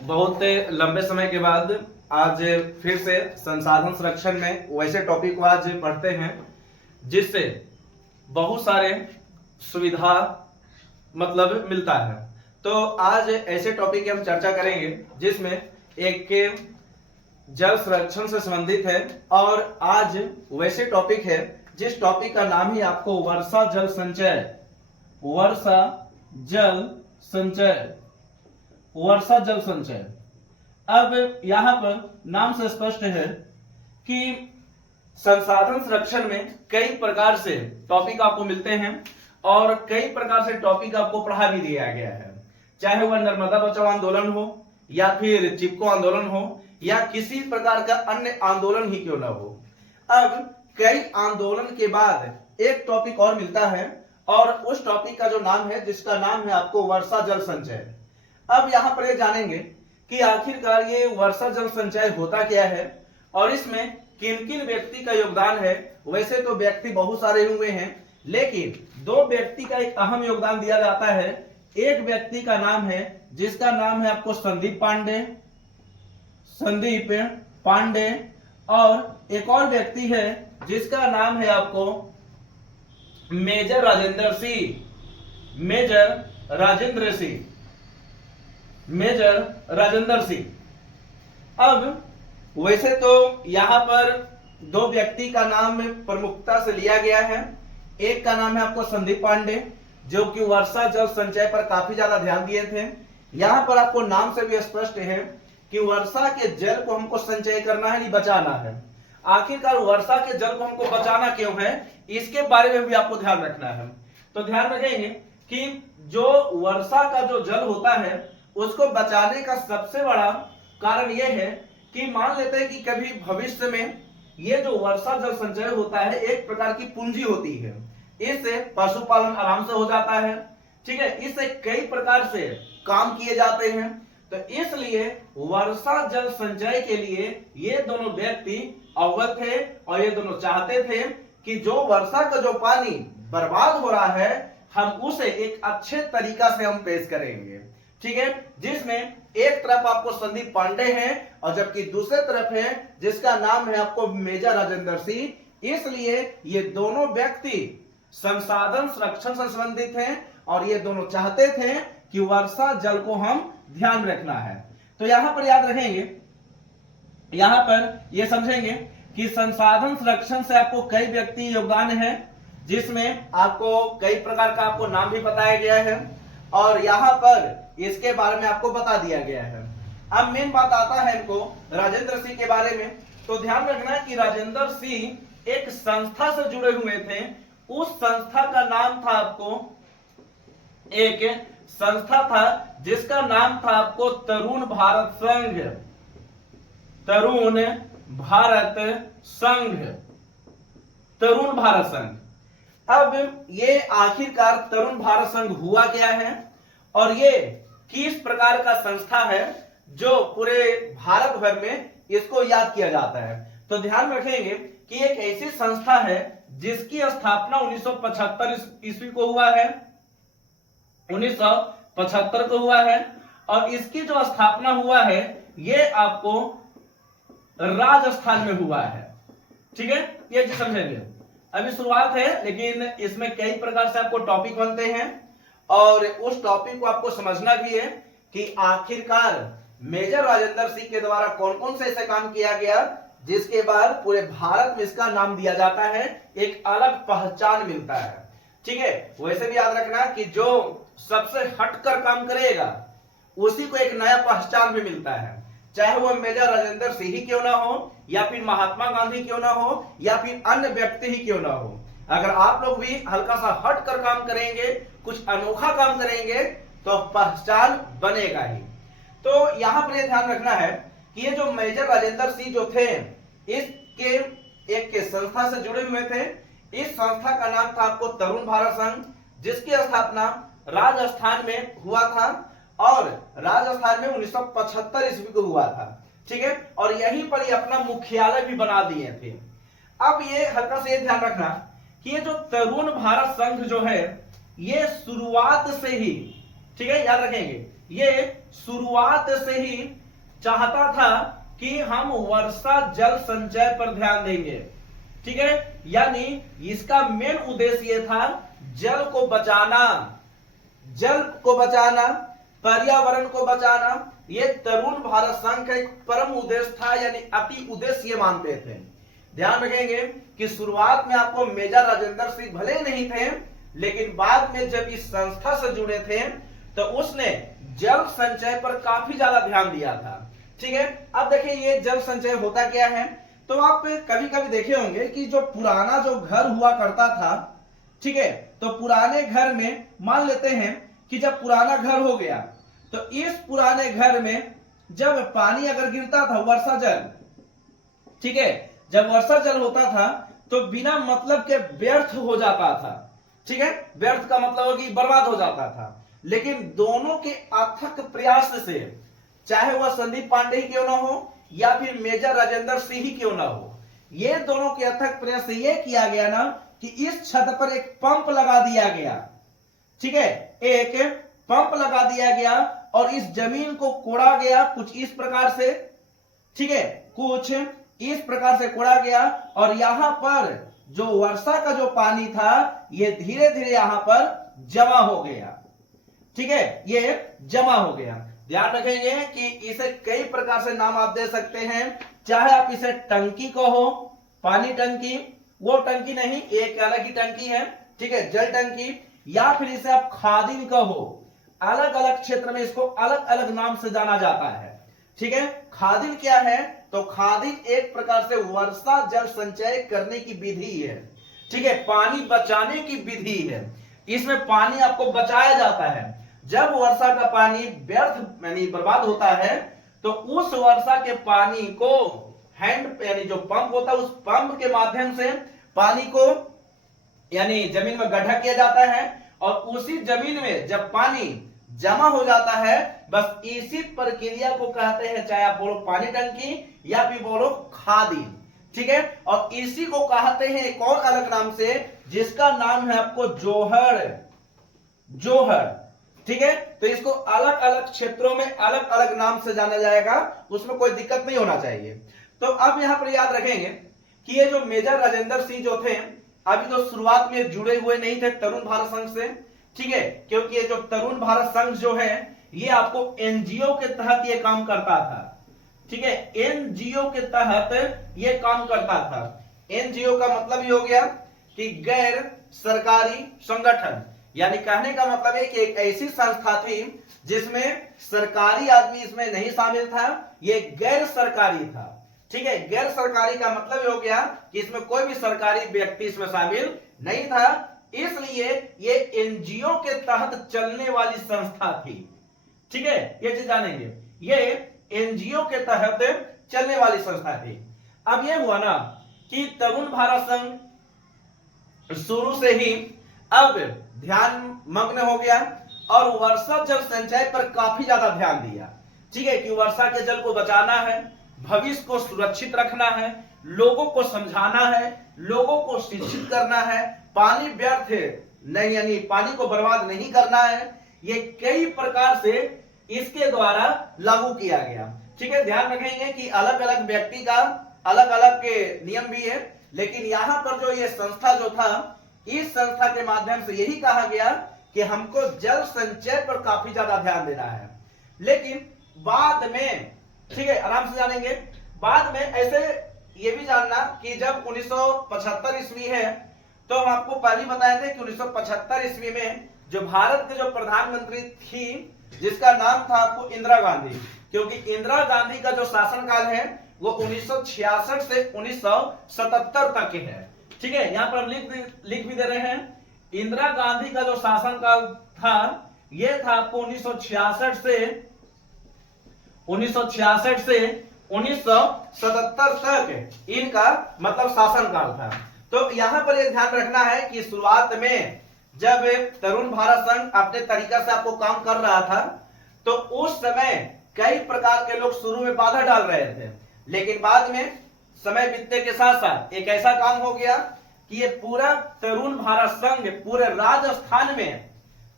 बहुत लंबे समय के बाद आज फिर से संसाधन संरक्षण में वैसे टॉपिक को आज पढ़ते हैं जिससे बहुत सारे सुविधा मतलब मिलता है। तो आज ऐसे टॉपिक की हम चर्चा करेंगे जिसमें एक जल संरक्षण से संबंधित है और आज वैसे टॉपिक है जिस टॉपिक का नाम ही आपको वर्षा जल संचय, वर्षा जल संचय, वर्षा जल संचय। अब यहां पर नाम से स्पष्ट है कि संसाधन संरक्षण में कई प्रकार से टॉपिक आपको मिलते हैं और कई प्रकार से टॉपिक आपको पढ़ा भी दिया गया है, चाहे वह नर्मदा बचाओ आंदोलन हो या फिर चिपको आंदोलन हो या किसी प्रकार का अन्य आंदोलन ही क्यों ना हो। अब कई आंदोलन के बाद एक टॉपिक और मिलता है और उस टॉपिक का जो नाम है जिसका नाम है आपको वर्षा जल संचय। अब यहां पर ये जानेंगे कि आखिरकार ये वर्षा जल संचय होता क्या है और इसमें किन किन व्यक्ति का योगदान है। वैसे तो व्यक्ति बहुत सारे हुए हैं, लेकिन दो व्यक्ति का एक अहम योगदान दिया जाता है। एक व्यक्ति का नाम है जिसका नाम है आपको संदीप पांडे, संदीप पांडे, और एक और व्यक्ति है जिसका नाम है आपको major Rajendra Singh, major Rajendra Singh, major Rajendra Singh. अब वैसे तो यहां पर दो व्यक्ति का नाम प्रमुखता से लिया गया है। एक का नाम है आपको संदीप पांडे जो कि वर्षा जल संचय पर काफी ज्यादा ध्यान दिए थे। यहां पर आपको नाम से भी स्पष्ट है कि वर्षा के जल को हमको संचय करना है, नहीं बचाना है। आखिरकार वर्षा के जल को हमको बचाना क्यों है, इसके बारे में भी आपको ध्यान रखना है। तो ध्यान रखेंगे कि जो वर्षा का जो जल होता है उसको बचाने का सबसे बड़ा कारण यह है कि मान लेते हैं कि कभी भविष्य में ये जो वर्षा जल संचय होता है एक प्रकार की पूंजी होती है, इससे पशुपालन आराम से हो जाता है, ठीक है, इससे कई प्रकार से काम किए जाते हैं। तो इसलिए वर्षा जल संचय के लिए ये दोनों व्यक्ति अवगत थे और ये दोनों चाहते थे कि जो वर्षा का जो पानी बर्बाद हो रहा है हम उसे एक अच्छे तरीका से हम पेश करेंगे, ठीक है, जिसमें एक तरफ आपको संदीप पांडे हैं और जबकि दूसरे तरफ है जिसका नाम है आपको मेजर राजेंद्र सिंह। इसलिए ये दोनों व्यक्ति संसाधन संरक्षण से संबंधित हैं और ये दोनों चाहते थे कि वर्षा जल को हम ध्यान रखना है। तो यहां पर याद रखेंगे, यहां पर ये समझेंगे कि संसाधन संरक्षण से आपको कई व्यक्ति योगदान है जिसमें आपको कई प्रकार का आपको नाम भी बताया गया है और यहां पर इसके बारे में आपको बता दिया गया है। अब मेन बात आता है इनको राजेंद्र सिंह के बारे में। तो ध्यान रखना कि राजेंद्र सिंह एक संस्था से जुड़े हुए थे। उस संस्था का नाम था आपको, एक संस्था था जिसका नाम था आपको तरुण भारत संघ, तरुण भारत संघ, तरुण भारत संघ। अब ये आखिरकार तरुण भारत संघ हुआ क्या है और ये किस प्रकार का संस्था है जो पूरे भारत भर में इसको याद किया जाता है। तो ध्यान रखेंगे कि एक ऐसी संस्था है जिसकी स्थापना 1975 ईस्वी को हुआ है, 1975 को हुआ है और इसकी जो स्थापना हुआ है ये आपको राजस्थान में हुआ है, ठीक है, ये समझेंगे। अभी शुरुआत है लेकिन इसमें कई प्रकार से आपको टॉपिक बनते हैं और उस टॉपिक को आपको समझना भी है कि आखिरकार मेजर राजेंद्र सिंह के द्वारा कौन कौन से ऐसे काम किया गया जिसके बाद पूरे भारत में इसका नाम दिया जाता है, एक अलग पहचान मिलता है, ठीक है। वैसे भी याद रखना कि जो सबसे हटकर काम करेगा उसी को एक नया पहचान भी मिलता है, चाहे वह मेजर राजेंद्र सिंह ही क्यों ना हो या फिर महात्मा गांधी क्यों ना हो या फिर अन्य व्यक्ति ही क्यों ना हो। अगर आप लोग भी हल्का सा हट कर काम करेंगे, कुछ अनोखा काम करेंगे तो पहचान बनेगा ही। तो यहां पर यह ध्यान रखना है कि ये जो मेजर राजेंद्र सिंह जो थे इसके एक के संस्था से जुड़े हुए थे। इस संस्था का नाम था आपको तरुण भारत संघ जिसकी स्थापना राजस्थान में हुआ था और राजस्थान में 1975 ईस्वी को हुआ था, ठीक है, और यहीं पर ये अपना मुख्यालय भी बना दिए थे। अब ये हल्का से ध्यान रखना कि ये जो तरुण भारत संघ जो है ये शुरुआत से ही, ठीक है, याद रखेंगे ये शुरुआत से ही चाहता था कि हम वर्षा जल संचय पर ध्यान देंगे, ठीक है। यानी इसका मेन उद्देश्य ये था जल को बचाना, जल को बचाना, पर्यावरण को बचाना। ये तरुण भारत संघ का एक परम उद्देश्य था, यानी अति उद्देश्य ये मानते थे। ध्यान रखेंगे कि शुरुआत में आपको मेजर राजेंद्र सिंह भले नहीं थे, लेकिन बाद में जब इस संस्था से जुड़े थे तो उसने जल संचय पर काफी ज्यादा ध्यान दिया था, ठीक है। अब देखिए ये जल संचय होता क्या है, तो आप कभी कभी देखे होंगे कि जो पुराना जो घर हुआ करता था, ठीक है, तो पुराने घर में मान लेते हैं कि जब पुराना घर हो गया तो इस पुराने घर में जब पानी अगर गिरता था, वर्षा जल, ठीक है, जब वर्षा जल होता था तो बिना मतलब के व्यर्थ हो जाता था, ठीक है। व्यर्थ का मतलब हो कि बर्बाद हो जाता था। लेकिन दोनों के अथक प्रयास से, चाहे वह संदीप पांडे ही क्यों ना हो या फिर मेजर राजेंद्र सिंह ही क्यों ना हो, ये दोनों के अथक प्रयास से ये किया गया ना कि इस छत पर एक पंप लगा दिया गया, ठीक है, एक पंप लगा दिया गया और इस जमीन को कोड़ा गया कुछ इस प्रकार से, ठीक है, कुछ इस प्रकार से कोड़ा गया और यहां पर जो वर्षा का जो पानी था ये धीरे धीरे यहां पर जमा हो गया, ठीक है, ये जमा हो गया। ध्यान रखेंगे कि इसे कई प्रकार से नाम आप दे सकते हैं, चाहे आप इसे टंकी कहो, पानी टंकी, वो टंकी नहीं, एक अलग ही टंकी है, ठीक है, जल टंकी, या फिर इसे आप खादिन कहो। अलग अलग क्षेत्र में इसको अलग अलग नाम से जाना जाता है, ठीक है। खादिन क्या है, तो खादिन एक प्रकार से वर्षा जल संचय करने की विधि है, ठीक है, पानी बचाने की विधि है। इसमें पानी आपको बचाया जाता है। जब वर्षा का पानी व्यर्थ यानी बर्बाद होता है तो उस वर्षा के पानी को हैंड यानी जो पंप होता है उस पंप के माध्यम से पानी को यानी जमीन में गड्ढा किया जाता है और उसी जमीन में जब पानी जमा हो जाता है, बस इसी प्रक्रिया को कहते हैं, चाहे आप बोलो पानी टंकी या फिर बोलो खादी, ठीक है। और इसी को कहते हैं एक और अलग नाम से, जिसका नाम है आपको जोहर, जोहर, ठीक है। तो इसको अलग अलग क्षेत्रों में अलग अलग नाम से जाना जाएगा, उसमें कोई दिक्कत नहीं होना चाहिए। तो अब यहां पर याद रखेंगे कि ये जो मेजर राजेंद्र सिंह जो थे, अभी तो शुरुआत में जुड़े हुए नहीं थे तरुण भारत संघ से, ठीक है, क्योंकि ये जो तरुण भारत संघ जो है ये आपको एनजीओ के तहत ये काम करता था, ठीक है, एनजीओ के तहत ये काम करता था। एनजीओ का मतलब ये हो गया कि गैर सरकारी संगठन, यानी कहने का मतलब है कि एक ऐसी संस्था थी जिसमें सरकारी आदमी इसमें नहीं शामिल था, ये गैर सरकारी था, ठीक है। गैर सरकारी का मतलब ये हो गया कि इसमें कोई भी सरकारी व्यक्ति इसमें शामिल नहीं था, इसलिए ये एनजीओ के तहत चलने वाली संस्था थी, ठीक है, ये चीज जानेंगे, ये एनजीओ के तहत चलने वाली संस्था थी। अब ये हुआ ना कि तरुण भारत संघ शुरू से ही अब ध्यान मग्न हो गया और वर्षा जल संचय पर काफी ज्यादा ध्यान दिया, ठीक है, कि वर्षा के जल को बचाना है, भविष्य को सुरक्षित रखना है, लोगों को समझाना है, लोगों को शिक्षित करना है, पानी व्यर्थ नहीं यानी पानी को बर्बाद नहीं करना है। ये कई प्रकार से इसके द्वारा लागू किया गया, ठीक है। ध्यान रखेंगे कि अलग अलग व्यक्ति का अलग अलग के नियम भी है, लेकिन यहां पर जो ये संस्था जो था, इस संस्था के माध्यम से यही कहा गया कि हमको जल संचय पर काफी ज्यादा ध्यान देना है। लेकिन बाद में, ठीक है, आराम से जानेंगे, बाद में ऐसे ये भी जानना कि जब 1975 ईस्वी है तो हम आपको पहले बताए थे कि 1975 ईस्वी में जो भारत के जो प्रधानमंत्री थी जिसका नाम था आपको इंदिरा गांधी, क्योंकि इंदिरा गांधी का जो शासनकाल है वो 1966 से 1977 तक के है, ठीक है। यहां पर लिख भी दे रहे हैं, इंदिरा गांधी का जो शासनकाल था ये था आपको 1966 से 1977 तक इनका मतलब शासनकाल था। तो यहां पर यह ध्यान रखना है कि शुरुआत में जब तरुण भारत संघ अपने तरीका से आपको काम कर रहा था तो उस समय कई प्रकार के लोग शुरू में बाधा डाल रहे थे, लेकिन बाद में समय बीतने के साथ साथ एक ऐसा काम हो गया कि ये पूरा तरुण भारत संघ पूरे राजस्थान में,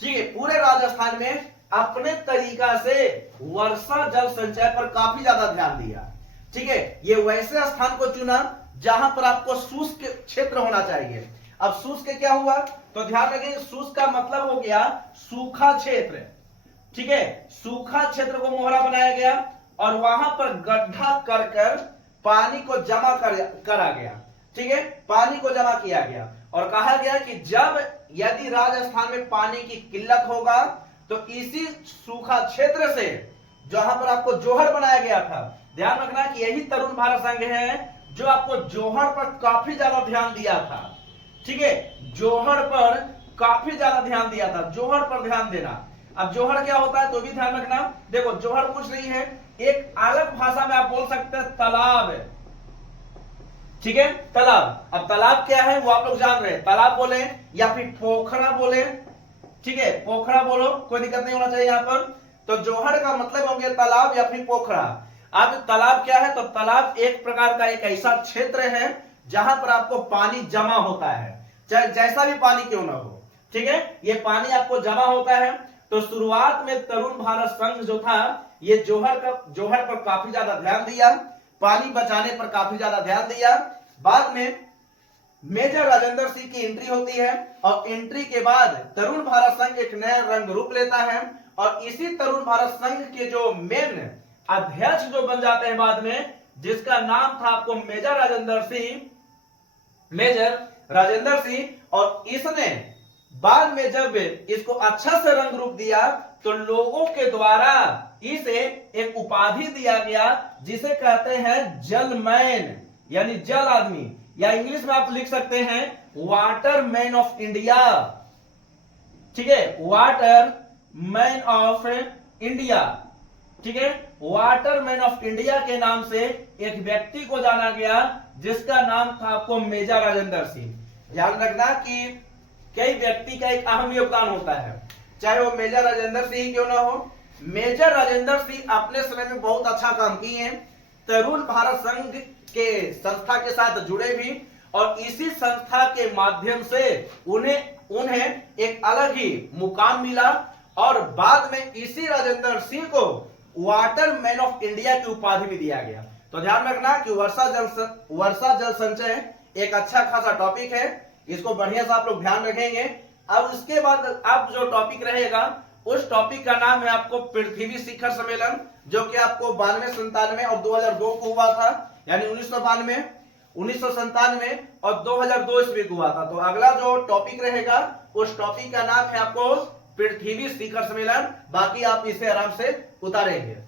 ठीक है, पूरे राजस्थान में अपने तरीका से वर्षा जल संचय पर काफी ज्यादा ध्यान दिया। ठीक है, ये वैसे स्थान को चुना जहां पर आपको शुष्क क्षेत्र होना चाहिए। अब शुष्क क्या हुआ, तो ध्यान रखें, शुष्क का मतलब हो गया सूखा क्षेत्र। ठीक है, सूखा क्षेत्र को मोहरा बनाया गया और वहां पर गड्ढा कर पानी को जमा करा गया। ठीक है, पानी को जमा किया गया और कहा गया कि जब यदि राजस्थान में पानी की किल्लत होगा तो इसी सूखा क्षेत्र से जहां पर आपको जोहड़ बनाया गया था, ध्यान रखना कि यही तरुण भारत संघ है जो आपको जोहड़ पर काफी ज्यादा ध्यान दिया था। ठीक है, जोहड़ पर काफी ज्यादा ध्यान दिया था, जोहड़ पर ध्यान देना। अब जोहड़ क्या होता है तो भी ध्यान रखना। देखो जोहड़ कुछ नहीं है, एक अलग भाषा में आप बोल सकते हैं तालाब है। ठीक है, तालाब। अब तालाब क्या है वो आप लोग जान रहे हैं, तालाब बोले या फिर पोखरा बोले। ठीक है, पोखरा बोलो, कोई दिक्कत नहीं होना चाहिए यहां पर। तो जोहड़ का मतलब हो गया तालाब या फिर पोखरा। अब तालाब क्या है, तो तालाब एक प्रकार का एक ऐसा क्षेत्र है जहां पर आपको पानी जमा होता है, चाहे जैसा भी पानी क्यों ना हो। ठीक है, ये पानी आपको जमा होता है। तो शुरुआत में तरुण भारत संघ जो था ये जोहड़ पर काफी ज्यादा ध्यान दिया, पानी बचाने पर काफी ज्यादा ध्यान दिया। बाद में मेजर राजेंद्र सिंह की एंट्री होती है और एंट्री के बाद तरुण भारत संघ एक नया रंग रूप लेता है और इसी तरुण भारत संघ के जो मेन अध्यक्ष जो बन जाते हैं बाद में, जिसका नाम था आपको मेजर राजेंद्र सिंह। और इसने बाद में जब इसको अच्छा से रंग रूप दिया तो लोगों के द्वारा इसे एक उपाधि दिया गया जिसे कहते हैं जलमैन, यानी जल आदमी, या इंग्लिश में आप लिख सकते हैं वाटर मैन ऑफ इंडिया। ठीक है, वाटर मैन ऑफ इंडिया। ठीक है, वाटर मैन ऑफ इंडिया के नाम से एक व्यक्ति को जाना गया जिसका नाम था आपको मेजर राजेंद्र सिंह। ध्यान रखना कि कई व्यक्ति का एक अहम योगदान होता है, चाहे वो मेजर राजेंद्र सिंह क्यों ना हो। मेजर राजेंद्र सिंह अपने समय में बहुत अच्छा काम किए हैं, तरुण भारत संघ के संस्था के साथ जुड़े भी और इसी संस्था के माध्यम से उन्हें एक अलग ही मुकाम मिला और बाद में इसी राजेंद्र सिंह को वाटर मैन ऑफ इंडिया की उपाधि भी दिया गया। तो ध्यान रखना कि वर्षा जल संचय एक अच्छा खासा टॉपिक है, इसको बढ़िया से आप लोग ध्यान रखेंगे। अब इसके बाद अब जो टॉपिक रहेगा उस टॉपिक का नाम है आपको पृथ्वी शिखर सम्मेलन, जो कि आपको 92, 97 और 2002 को हुआ था, यानी 1992, 1997 और 2002 ईस्वी को हुआ था। तो अगला जो टॉपिक रहेगा उस टॉपिक का नाम है आपको पृथ्वी शिखर सम्मेलन। बाकी आप इसे आराम से उतारेंगे।